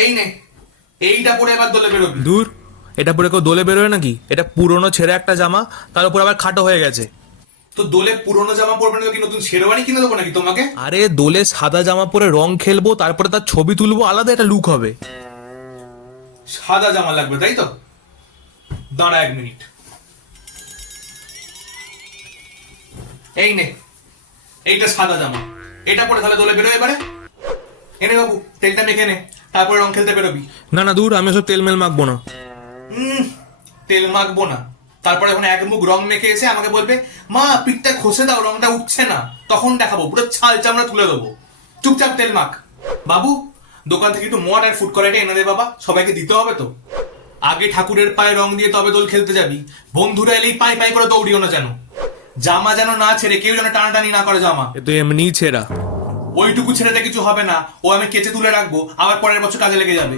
এই নে, এইটা পরে এবার দোলে বেরোবি। দূর, এটা পরে কেউ দোলে বেরোয় নাকি? এটা পুরনো ছেঁড়া একটা জামা, তার উপর আবার খাটো হয়ে গেছে। তো দোলে পুরোনো জামা পরবে না তো কি নতুন শেরওয়ানি কিনে দেবো নাকি তোমাকে? আরে দোলে সাদা জামা পরে রং খেলবো, তারপরে তার ছবি তুলবো, আলাদা একটা লুক হবে। সাদা জামা লাগবে তাই তো? দাঁড়া 1 মিনিট। এই নে, এইটা সাদা জামা, এটা পরে তাহলে দোলে বেরো এবারে। এনে বাবু, তেলটা মেখে নে, তারপরে রং খেলতে বেরোবি। না না দূর, আমি সব তেল মেল মাখবো না। হুম, তেল মাখবো না, তারপরে এখন এক মুখ রং মেখে এসে আমাকে বলবে মা পিঠটা ঘষে দাও রংটা উঠছে না, তখন দেখাবো পুরো ছাল চামড়া তুলে দেবো। চুপচাপ তেল মাখ। বাবু, দোকান থেকে একটু মড আর ফুড করাইটা এনে দে বাবা, সবাইকে দিতে হবে তো। আগে ঠাকুরের পায়ে রং দিয়ে তবে দোল খেলতে যাবি, বন্ধুরা এলেই পাই পাই করে দৌড়িও না যেন। জামা যেন না ছেড়ে কেউ যেন টানাটানি না করে জামা। এ তো এমনিই ছেঁড়া। ওইটুকু ছেড়েতে কিছু হবে না, ও আমি কেচে তুলে রাখবো, আবার পরের বছর কাজে লেগে যাবে।